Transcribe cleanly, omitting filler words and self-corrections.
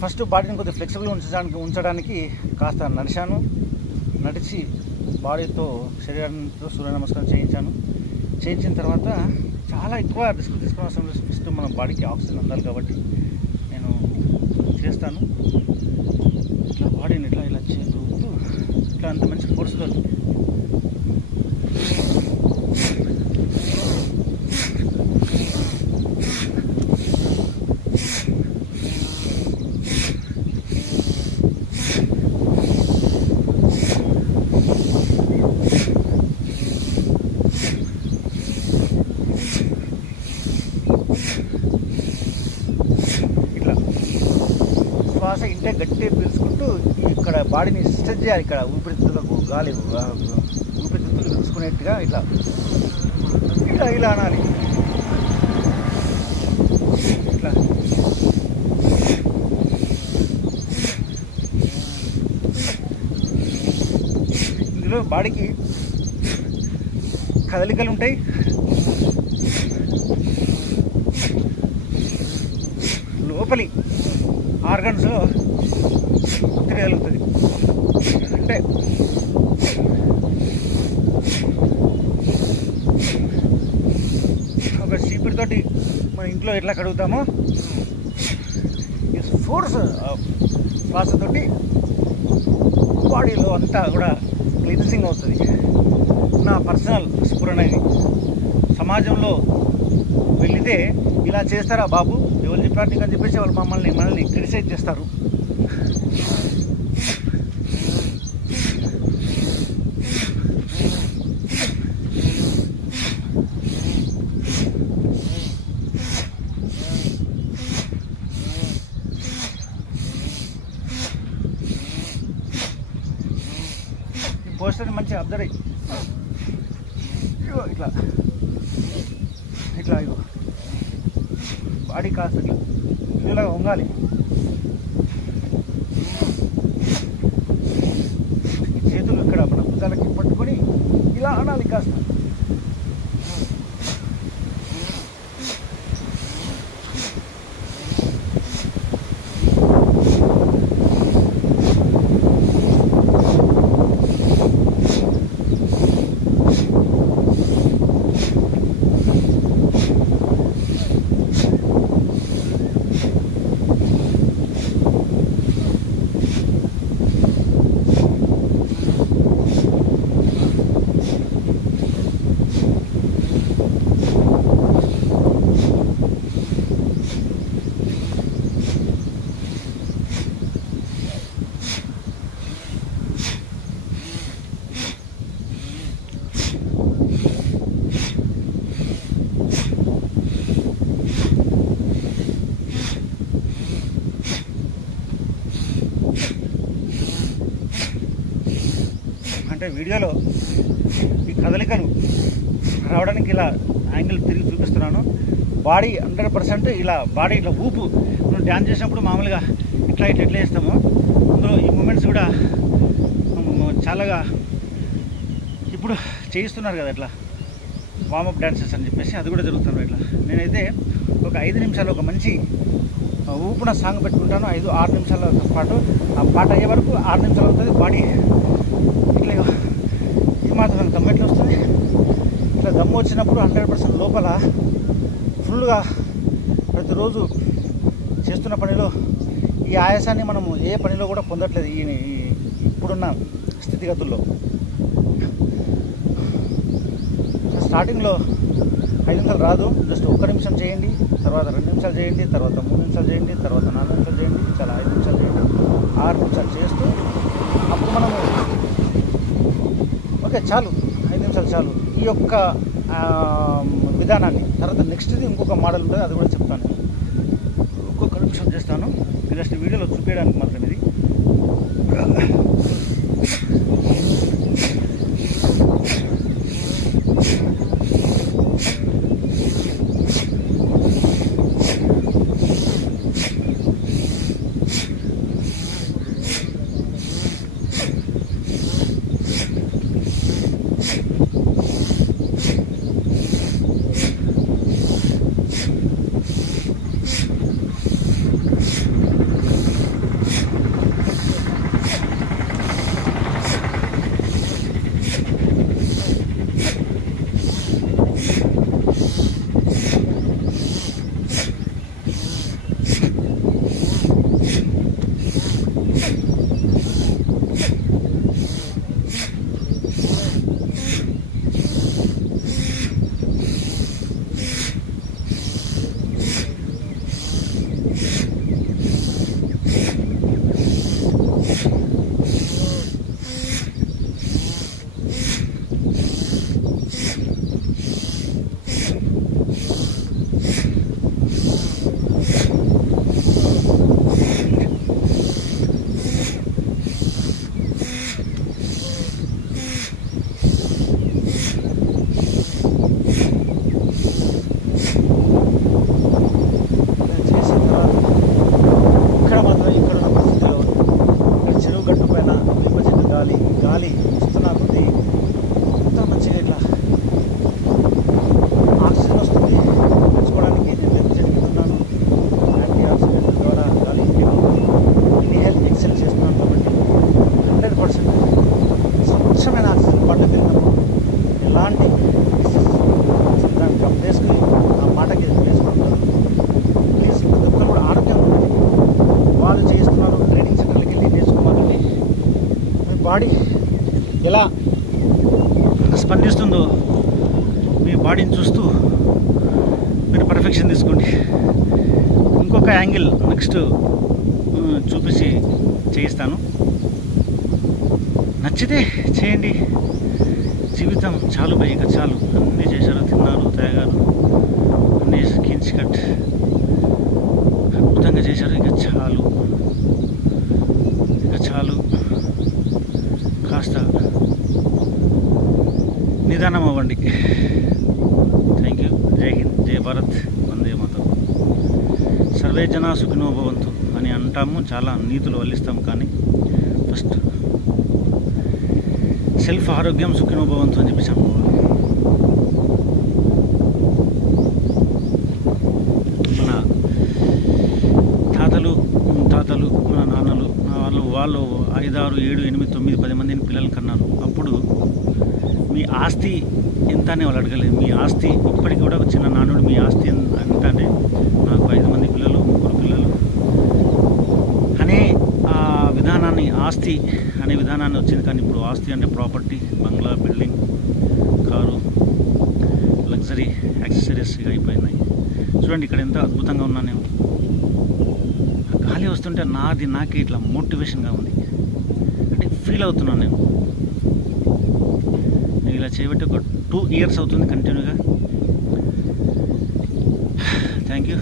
First బాడీని కొద్దిగా ఫ్లెక్సిబుల్గా ఉంచడానికి కాస్త నడిచి బాడీతో శరీరంతో సూర్య నమస్కారం చేయించిన తర్వాత చాలా ఎక్కువ రిస్క్ తీసుకునే అవసరం లేదు. ఫస్ట్ మన బాడీకి ఆక్సిజన్ అందాలి కాబట్టి నేను చేస్తాను. ఇట్లా బాడీని ఇలా చేస్తూ ఇట్లా అంత మంచి ఫోర్స్తో శ్వాస ఇంటే గట్టిగా పీల్చుకుంటూ ఇక్కడ బాడీని స్ట్రెచ్ చేయాలి. ఇక్కడ ఊపిరితిత్తులకు గాలి ఊపిరితిత్తులు పీల్చుకునేట్టుగా ఇలా అనాలి. ఇట్లా ఇందులో బాడీకి కదలికలు ఉంటాయి, లోపలి ఆర్గన్స్లో ఒత్తిడి కలుగుతుంది. అంటే ఒక చీపిరితోటి మన ఇంట్లో ఎట్లా కడుగుతామో ఈ ఫోర్స్ శ్వాసతోటి బాడీలో అంతా కూడా క్లీన్సింగ్ అవుతుంది. నా పర్సనల్ స్ఫురణ ఇది. సమాజంలో వెళితే ఇలా చేస్తారా బాబు, ఎవరు చెప్పారు నీకు అని చెప్పేసి వాళ్ళు మనల్ని క్రిటిసైజ్ చేస్తారు. ఈ పోస్టర్ని మంచిగా అబ్జర్వ్ అయ్యి ఇట్లా ఇగో బాడీ కాస్త ఇలాగా వంగాలి. చేతులు ఇక్కడ మన భుజాలకి పట్టుకొని ఇలా అనాలి కాస్త. అంటే వీడియోలో ఈ కదలికలు రావడానికి ఇలా యాంగిల్ తిరిగి చూపిస్తున్నాను. బాడీ 100% ఇలా బాడీ ఇట్లా ఊపు మనం డ్యాన్స్ చేసినప్పుడు మామూలుగా ఇట్లా వేస్తాము. అందులో ఈ మూమెంట్స్ కూడా చాలాగా ఇప్పుడు చేయిస్తున్నారు కదా ఇట్లా వార్మప్ డ్యాన్సెస్ అని చెప్పేసి, అది కూడా జరుగుతుంది ఇట్లా. నేనైతే ఒక 5 నిమిషాలు ఒక మంచి ఊపున సాంగ్ పెట్టుకుంటాను. 5-6 నిమిషాల పాటు ఆ పాట అయ్యే వరకు 6 నిమిషాలు అవుతుంది. బాడీ ఇట్లా ఈ మాత్రం దమ్ము ఎట్లా వస్తుంది. ఇట్లా దమ్ము వచ్చినప్పుడు 100% లోపల ఫుల్గా ప్రతిరోజు చేస్తున్న పనిలో ఈ ఆయాసాన్ని మనము ఏ పనిలో కూడా పొందట్లేదు ఇప్పుడున్న స్థితిగతుల్లో. స్టార్టింగ్లో 5 నిమిషాలు రాదు, జస్ట్ 1 నిమిషం చేయండి, తర్వాత 2 నిమిషాలు చేయండి, తర్వాత 3 నిమిషాలు చేయండి, తర్వాత 4 నిమిషాలు చేయండి, చాలా 5 నిమిషాలు చేయండి, 6 నిమిషాలు చేస్తూ అప్పుడు మనము ఓకే చాలు 5 నిమిషాలు చాలు ఈ యొక్క విధానాన్ని. తర్వాత నెక్స్ట్ది ఇంకొక మోడల్ ఉంటుంది, అది కూడా చెప్తాను. ఒక్కొక్క నిమిషం చేస్తాను, జస్ట్ వీడియోలో చూపించడానికి మాత్రం ఇది. నేను చూస్తూ మీరు పర్ఫెక్షన్ తీసుకోండి. ఇంకొక యాంగిల్ నెక్స్ట్ చూపించి చేయిస్తాను. నచ్చితే చేయండి. జీవితం చాలు భయ్, ఇక చాలు. అన్నీ చేశారు, తిన్నారు, తాగారు, అన్నీ కించి కట్ అద్భుతంగా చేశారు. ఇక చాలు, ఇక చాలు. కాస్త నిదానం అవ్వండి. Thank you. జై హింద్, జై భారత్, వందే మాతరం. సర్వే జనా సుఖినో భవంతు అని అంటాము, చాలా నీతులు వల్లిస్తాము. కానీ ఫస్ట్ సెల్ఫ్ ఆరోగ్యం సుఖినో భవంతు అని చెప్పేసాము. మన తాతలు మన నాన్నలు వాళ్ళు 5, 6, 7, 8, 9, 10 మందిని పిల్లలు కన్నారు. అప్పుడు మీ ఆస్తి ఎంత అని వాళ్ళు అడగలేదు. మీ ఆస్తి ఇప్పటికి కూడా ఒక చిన్న నానుడు, మీ ఆస్తి ఎంత అంటే నాకు 5 మంది పిల్లలు, 3 పిల్లలు అనే ఆ విధానాన్ని, ఆస్తి అనే విధానాన్ని వచ్చింది. కానీ ఇప్పుడు ఆస్తి అంటే ప్రాపర్టీ, బంగ్లా, బిల్డింగ్, కారు, లగ్జరీ యాక్సెసరీస్గా అయిపోయినాయి. చూడండి ఇక్కడ ఎంత అద్భుతంగా ఉన్నాను నేను. గాలి వస్తుంటే నాకే ఇట్లా మోటివేషన్గా ఉంది. అంటే ఫీల్ అవుతున్నాను నేను ఇలా చేయబట్టి. ఒక 2 years అవుతుంది కంటిన్యూగా. Thank you.